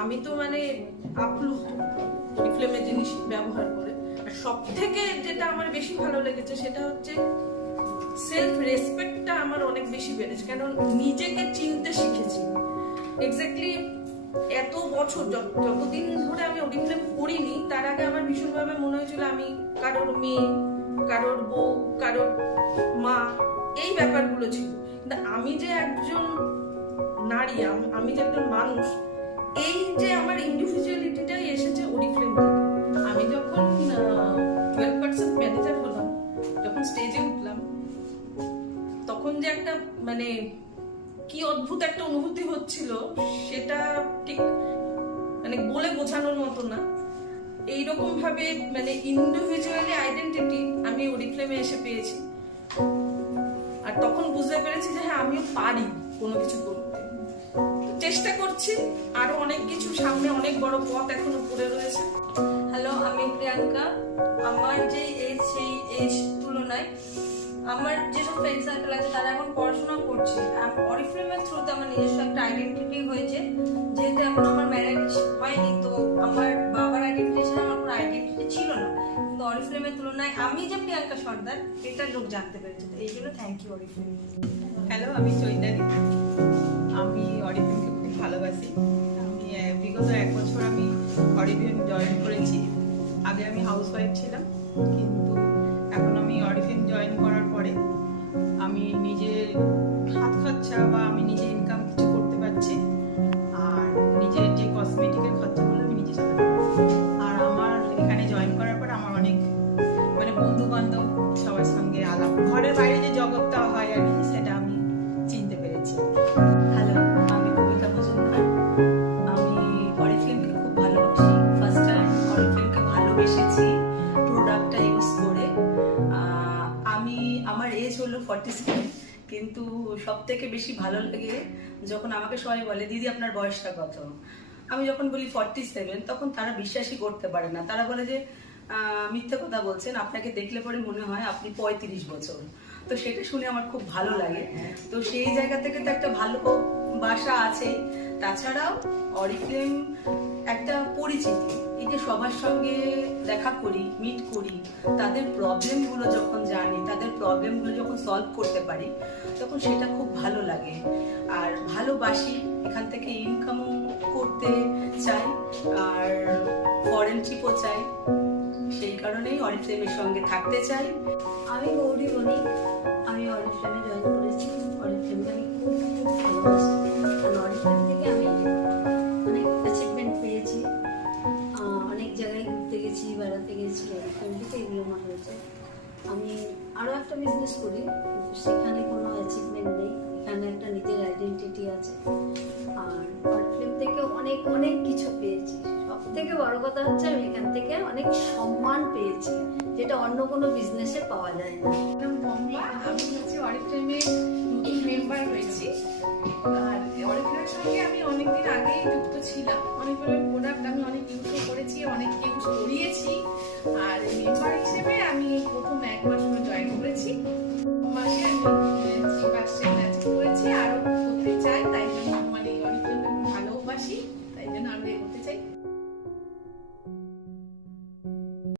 আমি তো মানে আপ্লুত অরিফ্লেমের জিনিস ব্যবহার করে। আর সব থেকে যেটা আমার বেশি ভালো লেগেছে সেটা হচ্ছে সেলফ রেসপেক্টটা আমার অনেক বেশি বেড়েছে, কেন নিজেকে চিনতে শিখেছি। এক্স্যাক্টলি এত বছর যতদিন ধরে আমি অরিফ্লেম করিনি, তার আগে আমার ভীষণভাবে মনে হয়েছিল আমি কারোর মেয়ে, কারোর বউ, কারোর মা, এই ব্যাপারগুলো ছিল। কিন্তু আমি যে একজন নারী, আমি যে একজন মানুষ, এই যে আমার ইন্ডিভিজুয়ালিটিটাই এসেছে অরিফ্লেম থেকে। আমি যখন 12% ম্যানেজার হলাম, যখন স্টেজে উঠলাম, তখন যে একটা মানে কি অদ্ভুত একটা অনুভূতি হচ্ছিল, সেটা ঠিক মানে বলে বোঝানোর মতো না। এইরকম ভাবে মানে ইন্ডিভিজুয়ালি আইডেন্টিটি আমি অরিফ্লেমে এসে পেয়েছি। আর তখন বুঝতে পেরেছি যে হ্যাঁ, আমিও পারি কোনো কিছু করতে। চেষ্টা করছি, আরো অনেক কিছু সামনে, অনেক বড় পথ এখনো পড়ে রয়েছে। হ্যালো, আমি প্রিয়াঙ্কা। আমার যে এজ, সেই এজ তুলনায় আমার যেসব ফ্রেন্ড সার্কেল আছে তারা এখন পড়াশোনা করছে। অরিফ্লেমের থ্রুতে আমার নিজস্ব একটা আইডেন্টিটি হয়েছে। যেহেতু এখন আমার ম্যারেজ হয়নি, তো আমার বাবার আইডেন্টিটি ছাড়া আমার কোনো আইডেন্টিটি ছিল না। কিন্তু অরিফ্লেমের তুলনায় আমি যে প্রিয়াঙ্কা সর্দার, এটা লোক জানতে পেরেছে। তো এই জন্য থ্যাংক ইউ অরিফ্লেম। হ্যালো, আমি চৈতালি। আমি অরিফ্লেমকে খুব ভালোবাসি। আমি বিগত 1 বছর আমি অরিফ্লেম জয়েন করেছি। আগে আমি হাউসওয়াইফ ছিলাম, কিন্তু এখন আমি অরিফ্লেম জয়েন করার পরে আমি নিজের হাত খরচা বা আমি নিজে ইনকাম কিছু করতে পারছি। আর নিজের যে কসমেটিকের খরচাগুলো আমি নিজে চালাতে পারছি। আর আমার এখানে জয়েন করার পর আমার অনেক মানে বন্ধু বান্ধব সবার সঙ্গে আলাপ, ঘরের বাইরে যে জগৎটা হয় আর কি, সেটা আমি চিনতে পেরেছি। হ্যালো, আমি কবিতা মজুমদার। আমি অরিফ্লেমকে খুব ভালোবাসি। ফার্স্ট টাইম অরিফ্লেমকে ভালোবেসেছি প্রোডাক্টটা ইউজ করে। আমার এজ হলো 47, কিন্তু সব থেকে বেশি ভালো লাগে যখন আমাকে সবাই বলে দিদি আপনার বয়সটা কত। আমি যখন বলি 47, তখন তারা বিশ্বাসই করতে পারে না। তারা বলে যে মিথ্যে কথা বলছেন, আপনাকে দেখলে পরে মনে হয় আপনি 35 বছর। তো সেটা শুনে আমার খুব ভালো লাগে। তো সেই জায়গা থেকে তো একটা ভালোবাসা আছে। তাছাড়াও অরিফ্লেম একটা পরিচিতি। এই যে সবার সঙ্গে দেখা করি, মিট করি, তাদের প্রবলেমগুলো যখন জানি, তাদের প্রবলেমগুলো যখন সলভ করতে পারি, তখন সেটা খুব ভালো লাগে। আর ভালোবাসি, এখান থেকে ইনকামও করতে চাই, আর ফরেন ট্রিপও চাই। সেই কারণেই অরিফ্লেমের সঙ্গে থাকতে চাই। আমি গৌরী বণিক। আমি অরিফ্লেমে জয়েন করেছি। অরিফ্লেমকে আমি খুব ভালোবাসি। কারণ অরিফ্লেম থেকে আমি অনেক অ্যাচিভমেন্ট পেয়েছি। অনেক জায়গায় ঘুরতে গেছি, বেড়াতে গেছি। অরিফ্লেম থেকে এগুলো আমার হয়েছে। আমি আরও একটা বিজনেস করি, কিন্তু সেখানে কোনো অ্যাচিভমেন্ট নেই। এখানে একটা নিজের আইডেন্টিটি আছে। আর অরিফ্লেম থেকে অনেক অনেক কিছু পেয়েছি। সব থেকে বড় কথা হচ্ছে আমি এখান থেকে অনেক সম্মান পেয়েছি, যেটা অন্য কোনো বিজনেসে পাওয়া যায় না। আমি হচ্ছে অরিফ্লেমে নতুন মেম্বার হয়েছি। আর অরিফ্লেমের সঙ্গে আমি অনেকদিন আগেই যুক্ত ছিলাম। অরিফ্লেমের প্রোডাক্ট আমি অনেক ইউজও করেছি, অনেক ইউজ করিয়েছি। আর মেম্বার হিসেবে আমি প্রথম 1 মাস